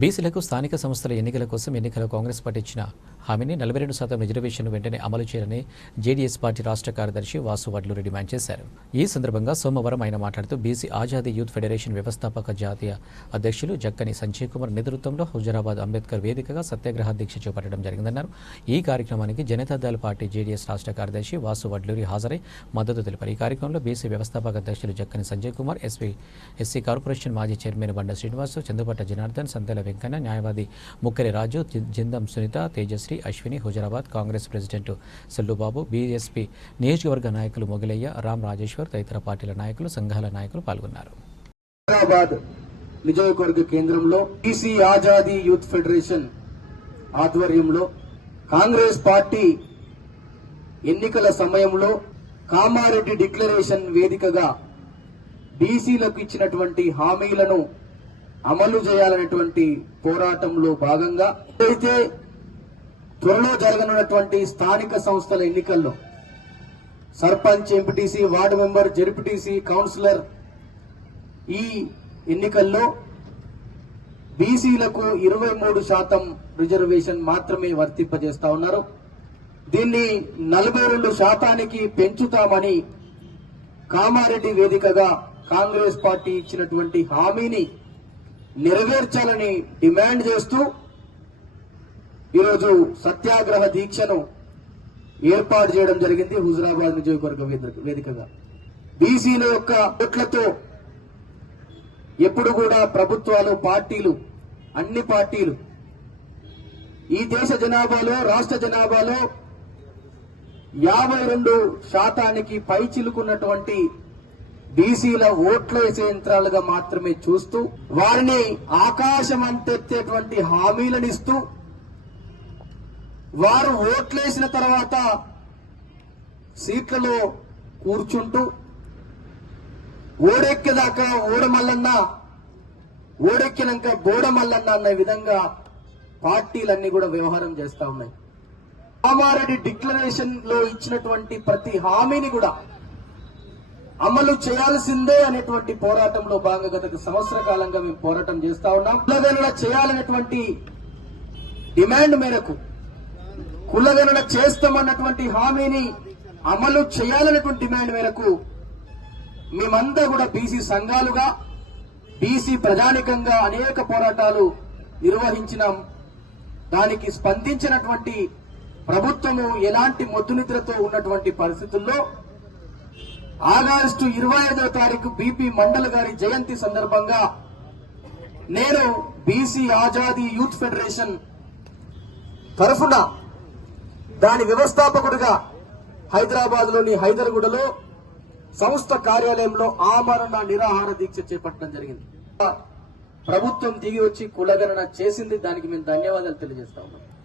బీసీలకు స్థానిక సంస్థల ఎన్నికల కోసం ఎన్నికల కాంగ్రెస్ పార్టీ ఇచ్చిన హామీని 42% రిజర్వేషన్లు వెంటనే అమలు చేయాలని జేడీఎస్ పార్టీ రాష్ట్ర కార్యదర్శి వాసు వడ్లూరి డిమాండ్ చేశారు. ఈ సందర్భంగా సోమవారం ఆయన మాట్లాడుతూ బీసీ ఆజాదీ యూత్ ఫెడరేషన్ వ్యవస్థాపక జాతీయ అధ్యక్షులు జక్కని సంజయ్ కుమార్ నేతృత్వంలో హుజరాబాద్ అంబేద్కర్ వేదికగా సత్యాగ్రహ దీక్ష చేపట్టడం జరిగిందన్నారు. ఈ కార్యక్రమానికి జనతాదళ పార్టీ జేడీఎస్ రాష్ట్ర కార్యదర్శి వాసు వడ్లూరి హాజరై మద్దతు తెలిపారు. ఈ కార్యక్రమంలో బీసీ వ్యవస్థాపక అధ్యక్షులు జక్కని సంజయ్ కుమార్, ఎస్సీ కార్పొరేషన్ మాజీ చైర్మన్ బండ శ్రీనివాసు, చందుపట్ట జనార్దన్, సంతెల వెంకన్న, న్యాయవాది ముక్కరి రాజు, జిందం సునీత, తేజశ్రీ, అశ్విని, హుజరాబాద్ కాంగ్రెస్ ప్రెసిడెంట్ సెల్లుబాబు, బీఎస్పీ నియోజకవర్గ నాయకులు మొగిలయ్య, రామ్ రాజేశ్వర్ తదితర పార్టీల నాయకులు, సంఘాల నాయకులు పాల్గొన్నారు. హైదరాబాద్ నియోజకవర్గ కేంద్రంలో బీసీ ఆజాదీ యూత్ ఫెడరేషన్ ఆధ్వర్యంలో కాంగ్రెస్ పార్టీ ఎన్నికల సమయంలో కామారెడ్డి డిక్లరేషన్ వేదికగా బీసీలకు ఇచ్చినటువంటి హామీలను అమలు చేయాలనేటువంటి పోరాటంలో భాగంగా అయితే త్వరలో జరగనున్నటువంటి స్థానిక సంస్థల ఎన్నికల్లో sarpanch, MPTC, ward member, ZPTC, councillor ఈ ఎన్నికల్లో బీసీలకు 23% రిజర్వేషన్ మాత్రమే వర్తింపజేస్తా ఉన్నారు. దీన్ని 42% పెంచుతామని కామారెడ్డి వేదికగా కాంగ్రెస్ పార్టీ ఇచ్చినటువంటి హామీని నెరవేర్చాలని డిమాండ్ చేస్తూ ఈరోజు సత్యాగ్రహ దీక్షను ఏర్పాటు చేయడం జరిగింది. హుజరాబాద్ నియోజకవర్గ వేదికగా బీసీల యొక్క ఓట్లతో ఎప్పుడు కూడా ప్రభుత్వాలు, పార్టీలు, అన్ని పార్టీలు ఈ దేశ జనాభాలో, రాష్ట్ర జనాభాలో 52% పై చిలుకున్నటువంటి బీసీల ఓట్లేసే యంత్రాలుగా మాత్రమే చూస్తూ వారిని ఆకాశం అంతెత్తేటువంటి హామీలను ఇస్తూ వారు ఓట్లేసిన తర్వాత సీట్లలో కూర్చుంటూ ఓడెక్కేదాకా ఓడమల్లన్న, ఓడెక్కినాక గోడమల్లన్న అన్న విధంగా పార్టీలన్నీ కూడా వ్యవహారం చేస్తా ఉన్నాయి. కామారెడ్డి డిక్లరేషన్ లో ఇచ్చినటువంటి ప్రతి హామీని కూడా అమలు చేయాల్సిందే అనేటువంటి పోరాటంలో భాగంగా గత సంవత్సర కాలంగా మేము పోరాటం చేస్తా ఉన్నాం. కులగణన చేయాలనేటువంటి డిమాండ్ మేరకు, కులగణన చేస్తామన్నటువంటి హామీని అమలు చేయాలనేటువంటి డిమాండ్ మేరకు మేమంతా కూడా బీసీ సంఘాలుగా, బీసీ ప్రజానికంగా అనేక పోరాటాలు నిర్వహించినాం. దానికి స్పందించినటువంటి ప్రభుత్వము ఎలాంటి మొద్దునిద్రతో ఉన్నటువంటి పరిస్థితుల్లో ఆగస్టు 25వ తారీఖు బీపీ మండల్ గారి జయంతి సందర్భంగా నేను బీసీ ఆజాదీ యూత్ ఫెడరేషన్ తరఫున దాని వ్యవస్థాపకుడిగా హైదరాబాద్ లోని హైదర్గూడలో సంస్థ కార్యాలయంలో ఆమరణ నిరాహార దీక్ష చేపట్టడం జరిగింది. ప్రభుత్వం దిగి వచ్చి కులగణన చేసింది. దానికి మేము ధన్యవాదాలు తెలియజేస్తా ఉన్నాం.